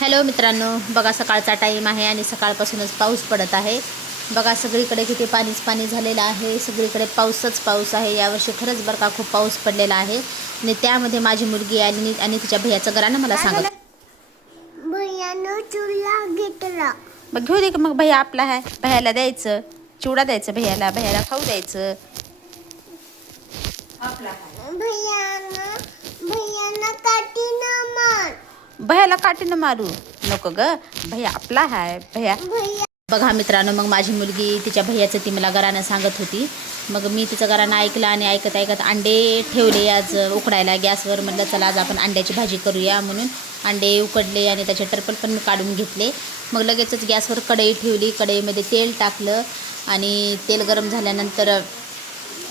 Hello मित्रांनो, बघा सकाळचा टाईम आहे आणि सकाळपासूनच पाऊस पडत आहे. बघा सगळीकडे किती पाणीच पाणी झालेलं आहे. सगळीकडे पाऊसच पाऊस आहे. यावर्षी खरंच बरं का खूप पाऊस पडलेला आहे. आणि त्यामध्ये माझी मुलगी आणि तिच्या भैयाचं घरानं मला सांगत, भैयानं चुला घेतला. मग घेऊ दे की, मग भैया आपला आहे, भैयाला द्यायचं, चिवडा द्यायचं, भैयाला खाऊ द्यायचं. भैयानं काठीनं मार. भैयाला काठीनं मारू नको ग, भैया आपला आहे. भैया बघा मित्रांनो, मग माझी मुलगी तिच्या भैयाचं ती मला घरानं सांगत होती. मग मी तिचं घरानं ऐकलं आणि ऐकत ऐकत अंडे ठेवले आज उकडायला गॅसवर. म्हटलं चला आज आपण अंड्याची भाजी करूया, म्हणून अंडे उकडले आणि त्याचे टरपल पण मी काढून घेतले. मग लगेचच गॅसवर कढई ठेवली, कढईमध्ये तेल टाकलं आणि तेल गरम झाल्यानंतर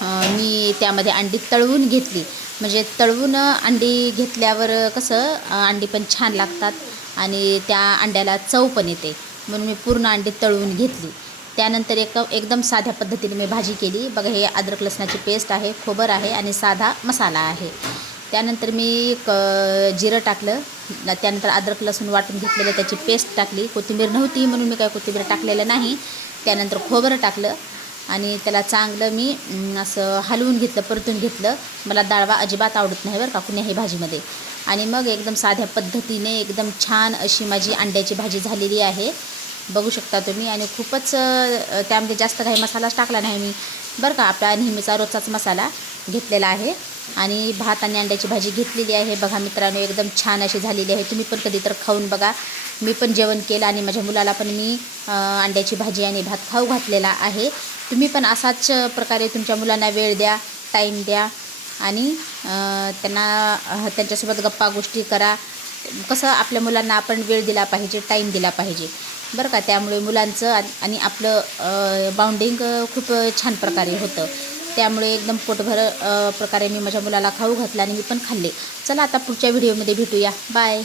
मी त्यामध्ये अंडी तळवून घेतली. म्हणजे तळवून अंडी घेतल्यावर कसं अंडी पण छान लागतात आणि त्या अंड्याला चव पण येते, म्हणून मी पूर्ण अंडी तळवून घेतली. त्यानंतर एकदम साध्या पद्धतीने मी भाजी केली. बघा, हे अद्रक लसणाची पेस्ट आहे, खोबर आहे आणि साधा मसाला आहे. त्यानंतर मी जिरं टाकलं. त्यानंतर अद्रक लसूण वाटून घेतलेलं त्याची पेस्ट टाकली. कोथिंबीर नव्हती म्हणून मी काय कोथिंबीर टाकलेलं नाही. त्यानंतर खोबरं टाकलं आणि त्याला चांगलं मी असं हलवून घेतलं, परतून घेतलं. मला डाळवा अजिबात आवडत नाही बरं का कुण्याही भाजीमध्ये. आणि मग एकदम साध्या पद्धतीने एकदम छान अशी माझी अंड्याची भाजी झालेली आहे, बघू शकता तुम्ही. आणि खूपच त्यामध्ये जास्त काही मसालाच टाकला नाही मी बरं का, आपला नेहमीचा रोजचाच मसाला घेतलेला आहे. आणि भात आणि अंड्याची भाजी घेतलेली आहे. बघा मित्रांनो, एकदम छान अशी झालेली आहे. तुम्ही पण कधी तर खाऊन बघा. मी पण जेवण केलं आणि माझ्या मुलाला पण मी अंड्याची भाजी आणि भात खाऊ घातलेला आहे. तुम्ही पण असाच प्रकारे तुमच्या मुलांना वेळ द्या, टाईम द्या आणि त्यांच्यासोबत गप्पा गोष्टी करा. कसं आपल्या मुलांना आपण वेळ दिला पाहिजे, टाईम दिला पाहिजे बरं का. त्यामुळे मुलांचं आणि आपलं बाउंडिंग खूप छान प्रकारे होतं. त्यामुळे एकदम पोटभर प्रकारे मी माझ्या मुलाला खाऊ घातला आणि मी पण खाल्ले. चला आता पुढच्या व्हिडिओमध्ये भेटूया. बाय.